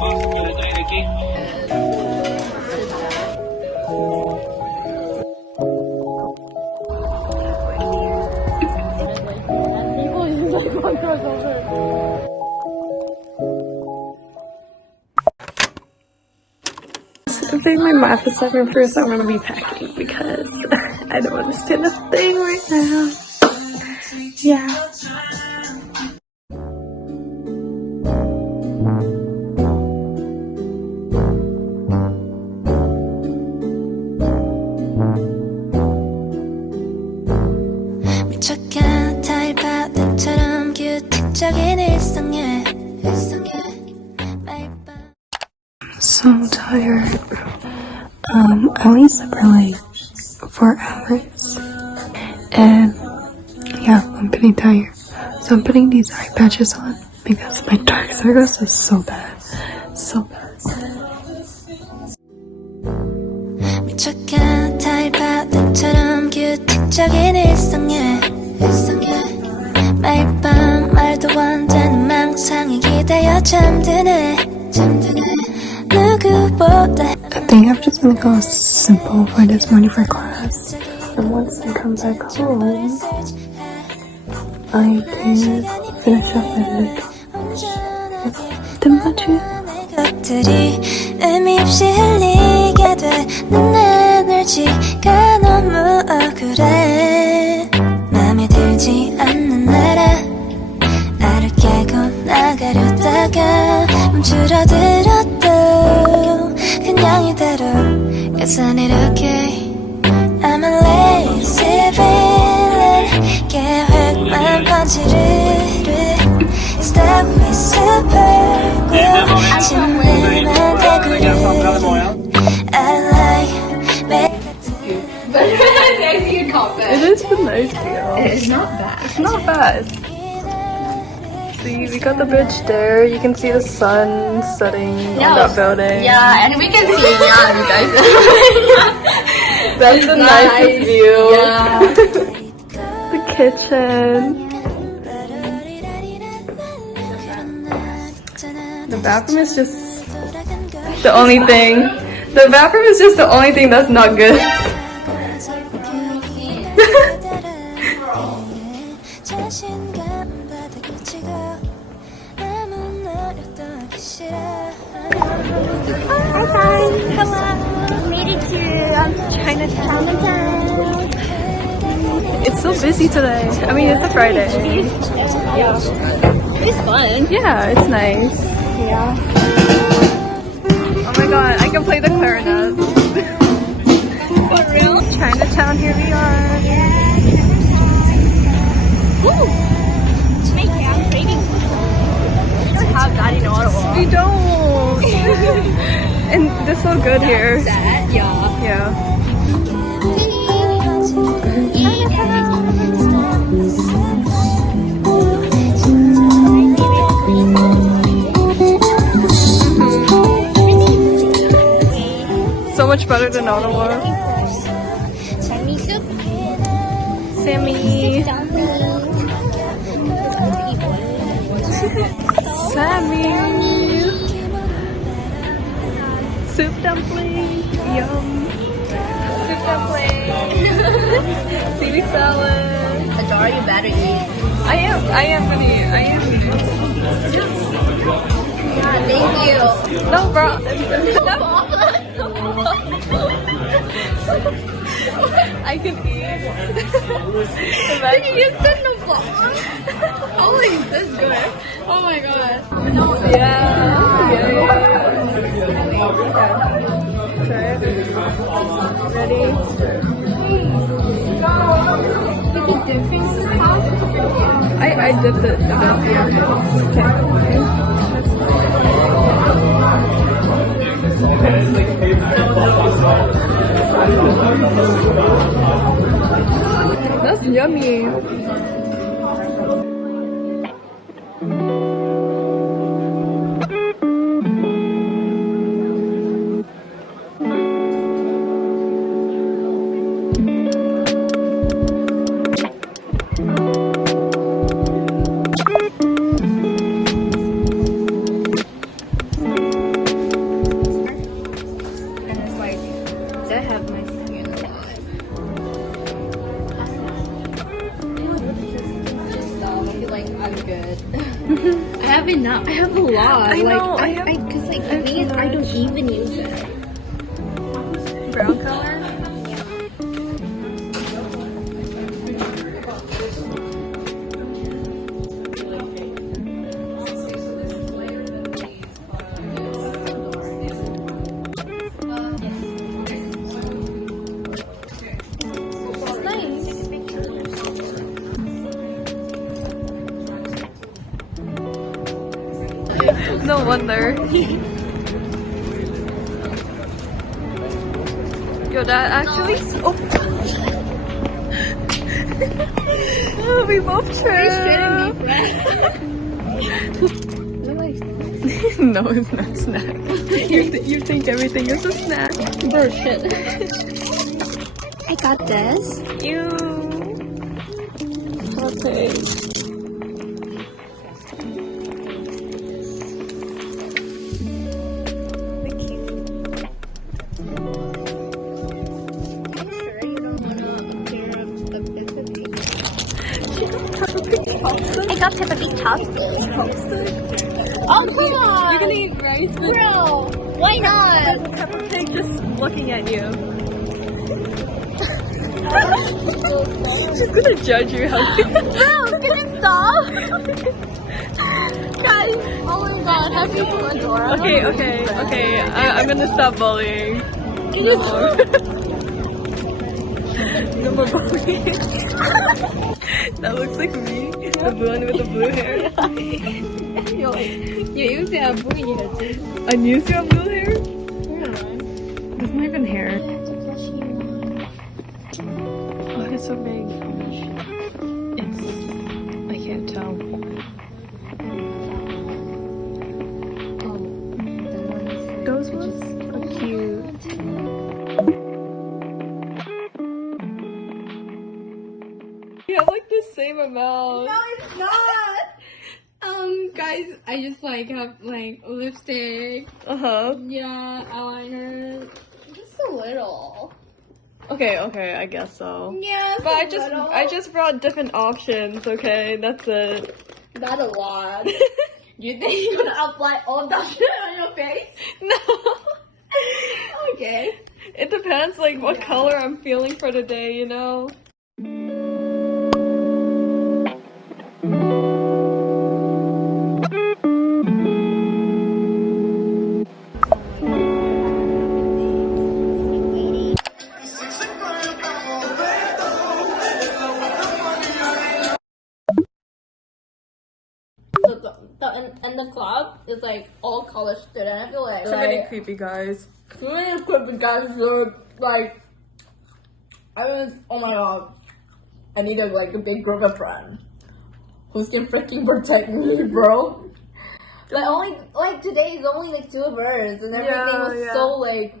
I think my math is 7 first. I'm gonna be packing because I don't understand a thing right now. Yeah. So tired. I only slept for like 4 hours, and yeah, I'm pretty tired. So I'm putting these eye patches on because my dark circles is so bad, so bad. I think I'm just gonna go simple for this morning for class, and once I come back home, I can finish up my makeup. Then matchanah. I'm a lazy villain. 계획만 번지르르 Stop with super glue. 진내만 대구를 I like It is a nice view. It is not bad. It's not bad. See, we got the bridge there. You can see the sun setting on that building. Yeah, and we can see you guys. That's the nicest view. Yeah. The kitchen. The bathroom is just the only thing. The bathroom is just the only thing that's not good. Hi, hello. Made it to Chinatown. It's so busy today. I mean, it's a Friday. Yeah. It's fun. Yeah, it's nice. Yeah. Oh my god, I can play the clarinet. For real? Chinatown, here we are. Ooh. I'm craving. We don't have that in Ottawa. We don't. And it's so good here. That? Yeah. Yeah. So much better than Ottawa. Sammy soup. Sammy. Sammy. Soup dumpling. Yum. Soup dumpling. Seaweed salad. Adora, you better eat. I am gonna eat. Yeah, thank you. No, bro. I can eat. You said no problem. Holy, this is good. Oh my god. Yeah. Try it. Ready? I dipped it. That's yummy. a lot. I know, Like, I because like me, I don't even use it. brown color. No wonder. Yo, that actually. Oh. Oh, we both tripped. No, it's not snack. You think everything is a snack? Bullshit. I got this. You. Okay. I got Peppa Pig chopsticks. Oh, come on! You're gonna eat rice with Bro, why not? Peppa Pig just looking at you. She's gonna judge you. How Bro, can you stop? Guys, oh my god, have you opened the door? Okay. I'm gonna stop bullying. Can you stop? No more bullying. That looks like me. The one with the blue hair. 얘 요새 안 보이지? And you still have blue hair? That's not even hair. Oh, it's so big. I can't tell. Those ones are cute. You have like the same amount. No, it's not. Guys, I just like have like lipstick. Yeah, eyeliner. Just a little. Okay, I guess so. Yeah, But I just brought different options, okay? That's it. Not a lot. You think you're gonna apply all that shit on your face? No. Okay. It depends like what color I'm feeling for the day, you know? And the club is like all college student. I feel like So many creepy guys. really creepy guys are like, oh my god, I need like a big group of friends who's can freaking protect me, bro. Like today is only like 2 of us and everything was so like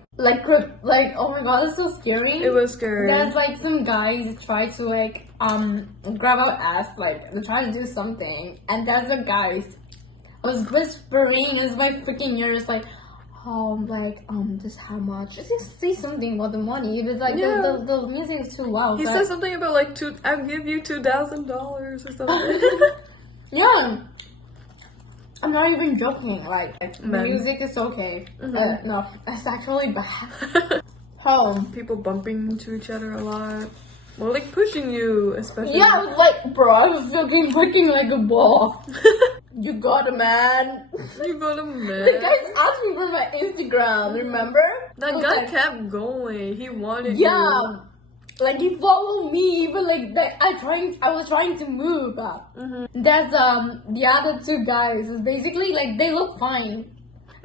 oh my god, it's so scary. It was scary. There's like some guys try to like grab our ass, like they're trying to do something, and that's the guys. I was whispering in my freaking ears like, just how much? Just say something about the money. It was like the music is too loud. He said something about like I'll give you $2,000 or something. Yeah. I'm not even joking. Like the Men. music is okay. No, that's actually bad. People bumping into each other a lot. Well, like pushing you, especially. Yeah, I was like, bro, I was fucking freaking like a ball. You got a man. You got a man. The guys asked me for my Instagram, remember? That I guy was like, kept going. He wanted yeah. you. Like he followed me, but like I was trying to move. There's the other 2 guys is basically like they look fine.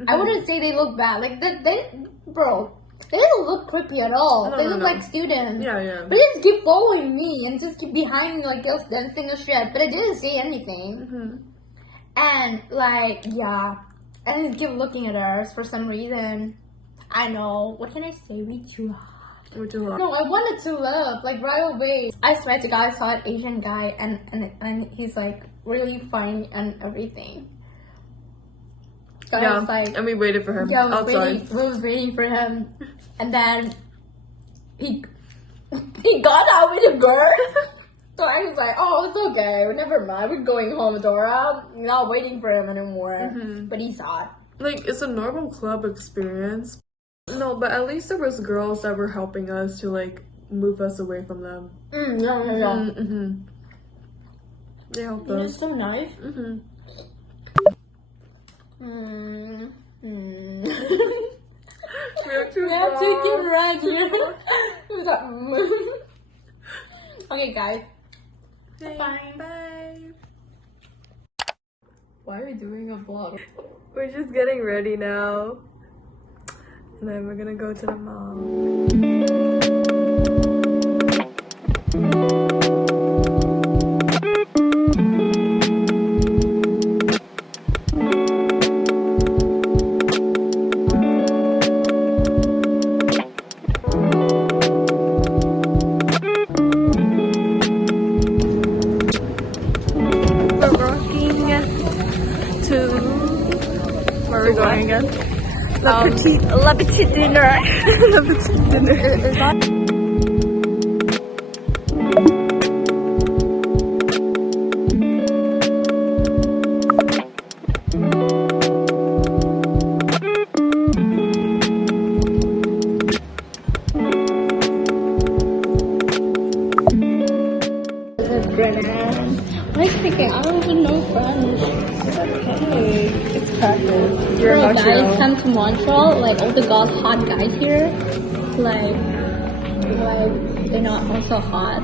I wouldn't say they look bad. Like bro, they don't look creepy at all. No, they look no. like students. Yeah. But they just keep following me and just keep behind me like they was dancing and shit. But I didn't say anything. And like yeah, and they keep looking at us for some reason. I know. What can I say? We too hot. We're too hot. No, I wanted to love, like right away. I swear to God, I saw an Asian guy and he's like really fine and everything. So I was like, and we waited for him yeah, outside. I was waiting for him, and then he got out with a girl. So I was like, oh, it's okay. Never mind. We're going home, Dora. We're not waiting for him anymore. But he saw it. Like, it's a normal club experience. No, but at least there was girls that were helping us to, like, move us away from them. Yeah. They helped It's us. so nice. We're too We have to get ready. Okay, guys. Bye. Bye. Why are we doing a vlog? We're just getting ready now. And then we're gonna go to the mall. Where are we going again? La petite dinner. La petite dinner. Is that? I was thinking, I don't even know French. It's okay. It's practice. You're in Montreal. Guys come to Montreal, like all the guys, hot guys here, like they're not also hot.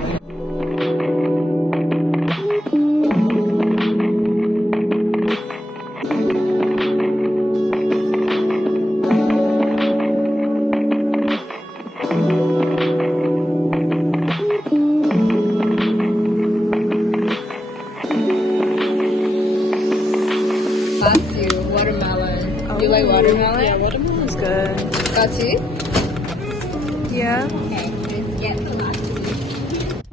Watermelon. You like watermelon? Yeah, watermelon's good. Got you? Yeah. Okay, let's get the last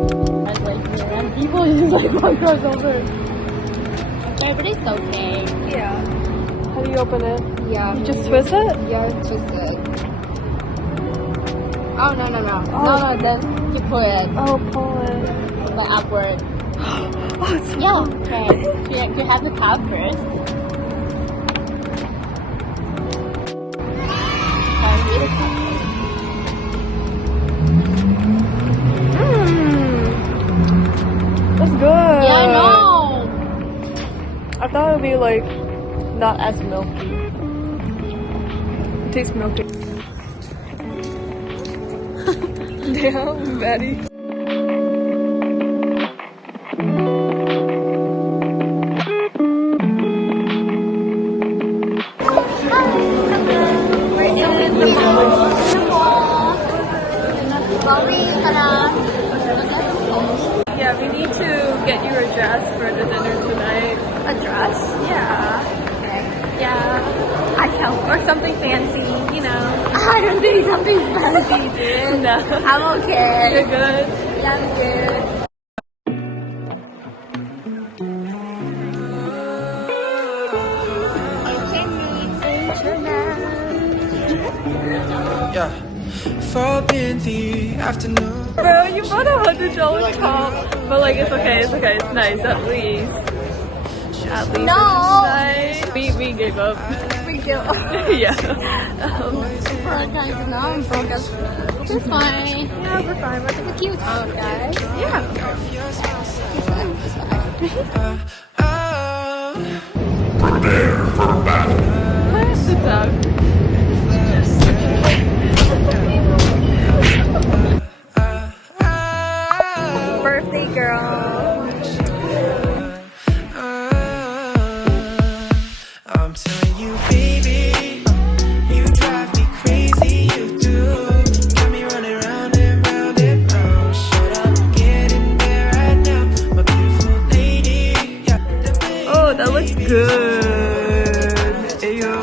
and people just like walk us over. Okay, but it's okay. Yeah. How do you open it? Yeah. You just twist it? Yeah, it's just Oh, no. No, then you pull it. Oh, pull it. Like upward. Oh, it's so Yeah, okay. You have the top first. That's good. Yeah, I know. I thought it would be like not as milky. It tastes milky. Damn, Betty. Yeah, we need to get you a dress for the dinner tonight. A dress? Yeah. Okay. Yeah. I can or something fancy, you know. I don't think something fancy, dude. No. I'm okay. You're good? Yeah, I'm good. Yeah, 4 in the afternoon. Bro, you bought $100 top, but like it's okay, it's nice at least. At least No. it's nice. We gave up. We go. Yeah. Broke guys, now I'm broke as we're fine. Yeah, we're fine. It's a cute out, guys. Yeah. Prepare for battle. Where's the dog? Birthday girl. I'm telling you, baby, you drive me crazy, you do. Got me running round and round and round. Shut up, get in there right now, my beautiful lady. Yeah, Oh, that looks good. Ayo.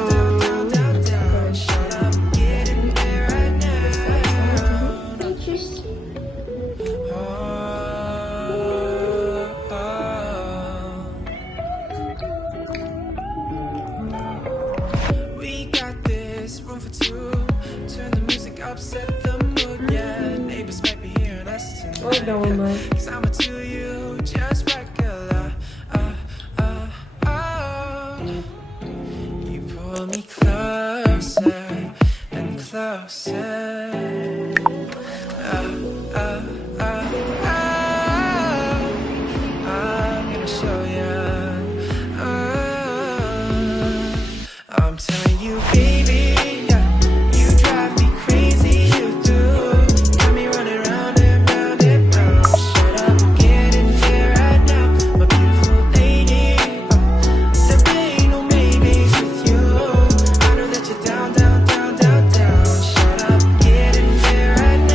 shut up, get in there right now. element. Cause I'm to you just regular. You pull me closer and closer. I'm gonna show you. I'm telling you, baby, yeah, you drive me crazy, you do. Got me running round and round and round. Shut up, get in there right now, my beautiful lady. There ain't no maybes with you. I know that you're down, down, down, down, down. Shut up, get in there right now.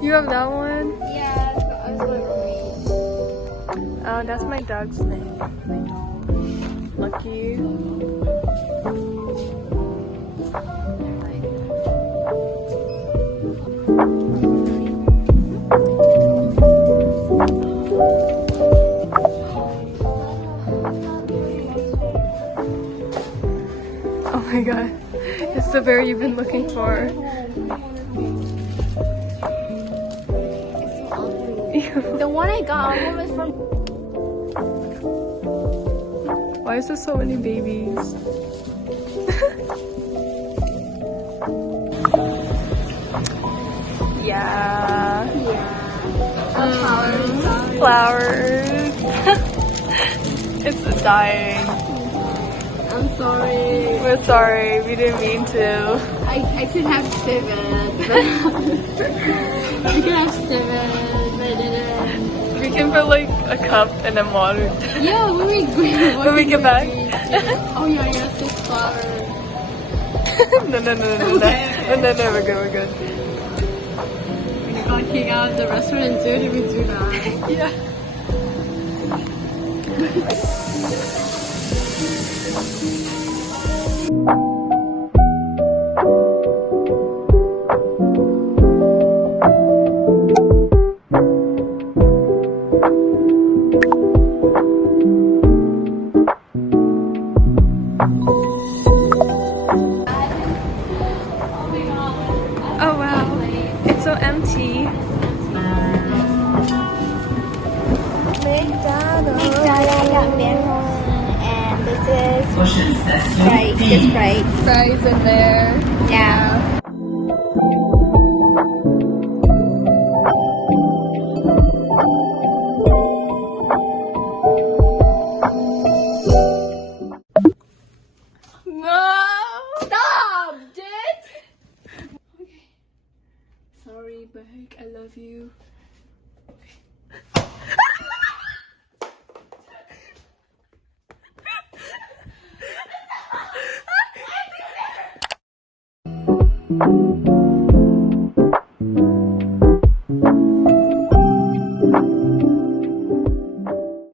You have that one? Yeah, I was going to read. Oh, that's my dog's name. Lucky. Oh my god. It's the bear you've been looking for. The one I got was from. Why is there so many babies? Yeah. Flowers. It's dying. I'm sorry. We're sorry. We didn't mean to. I could have 7. I could have 7, but I didn't. We can put like a cup and then water. Yeah, When we get back. Oh yeah, yeah, 6 flowers. No, Okay. No, we're good, we're good. When you got kicked out of the restaurant, did we do that? Yeah. Oh wow, it's so empty. McDonald's. I got mango, and this is fries. It's fries. Fries in there. Yeah. No! Stop, dude! Sorry, Beck, I love you.